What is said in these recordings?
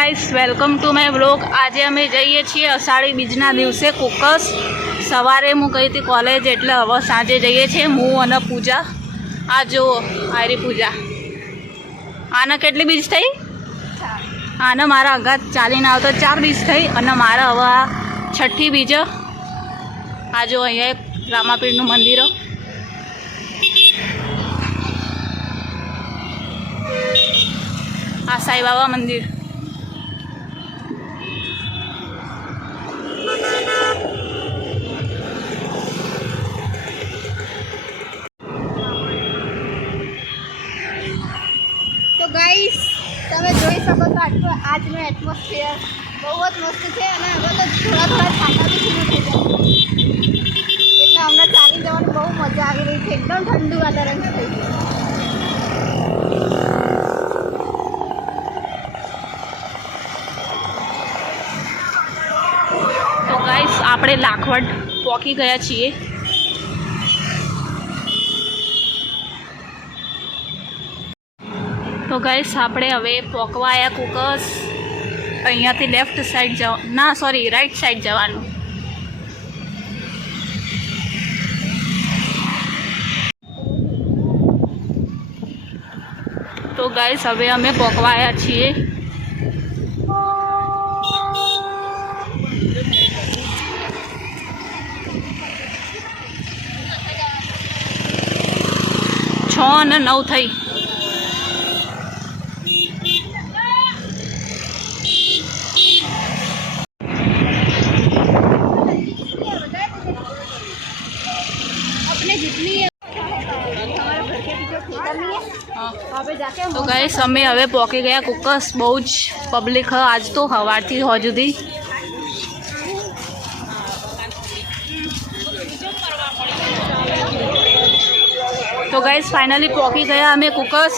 Guys, welcome to my vlog. આજે અમે જઈએ છીએ અષાઢી બીજના દિવસે કુકસ। સવારે હું ગઈ હતી કોલેજ, એટલે હવે સાંજે જઈએ છીએ હું અને પૂજા। આ જો આરી પૂજા, આને કેટલી બીજ થઈ? આને મારા અગાત ચાલીને આવતો 4 બીજ થઈ, અને મારે હવે આ 6ઠ્ઠી બીજ। આ જો અહીંયા એક રામાપીરનું મંદિર, આ સાંઈ બાબા મંદિર। તો ગાઈસ, તમે જોઈ શકો તો આટલું આજનું એટમોસ્ફિયર બહુ જ મસ્ત છે, અને હવે તો થોડા છાંટા બી શરૂ થઈ જાય, એટલે અમને ચાલી જવાની બહુ મજા આવી રહી છે। એકદમ ઠંડુ વાતાવરણ થઈ ગયું। તો ગાઈસ, આપણે લાખવડ પહોંચી ગયા છીએ। તો ગાઈસ, આપણે હવે પહોંચવા આવ્યા કુકસ। અહીંયાથી લેફ્ટ સાઈડ જવા, ના સોરી રાઈટ સાઈડ જવાનું। તો ગાઈસ, હવે અમે પહોંચવા આવ્યા છીએ। છ અને 9 થઈ। તો ગાઈસ, અમે હવે પહોંચી ગયા કુકસ। બહુ જ પબ્લિક હ આજ તો, સવારથી હોજ સુધી। તો ગાઈસ, ફાઇનલી પહોંચી ગયા અમે કુકસ।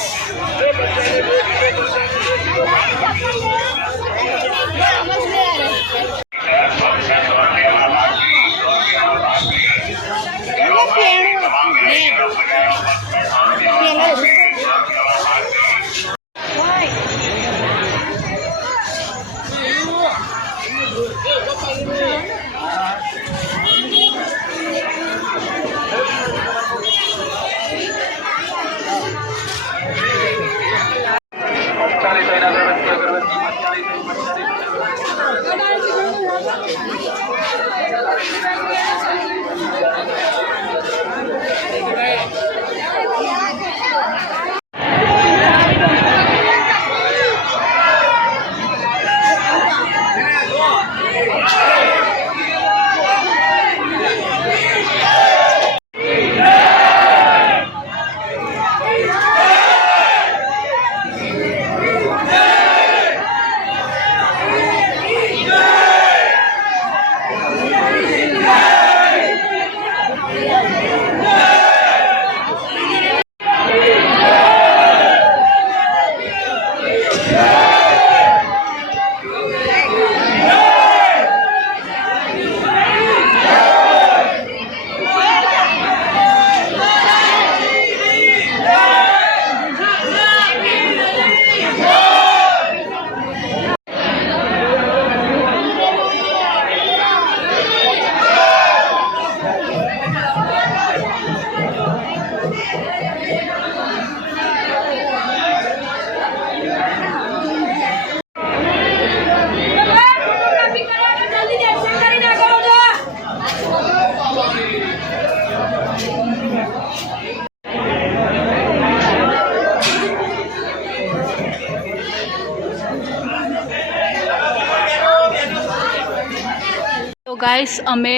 તો ગાઈસ, અમે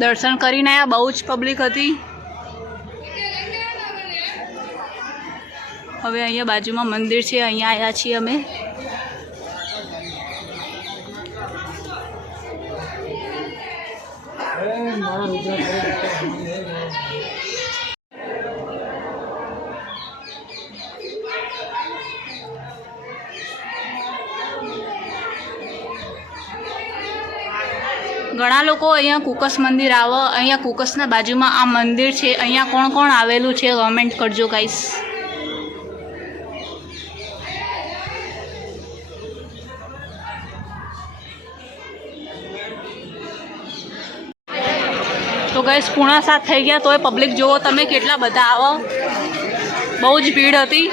દર્શન કરીને આવ્યા। બહુ જ પબ્લિક હતી। હવે અહીંયા બાજુમાં મંદિર છે, અહીંયા આવ્યા છીએ અમે। ઘણા લોકો અહીંયા કુકસ મંદિર આવે। અહીંયા કુકસના બાજુમાં આ મંદિર છે। અહીંયા કોણ કોણ આવેલું છે કમેન્ટ કરજો ગાઈસ। તો ગાઈસ 6:45 થઈ ગયા તોય પબ્લિક જુઓ તમે કેટલા બધા આવો, બહુ જ ભીડ હતી.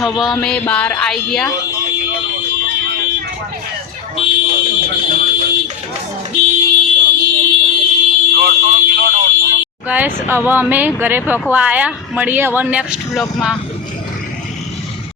હવે અમે બહાર આવી ગયા. ગાઈસ હવે અમે ઘરે પહોંચવા આવ્યા. મળીએ હવે નેક્સ્ટ બ્લોગમાં.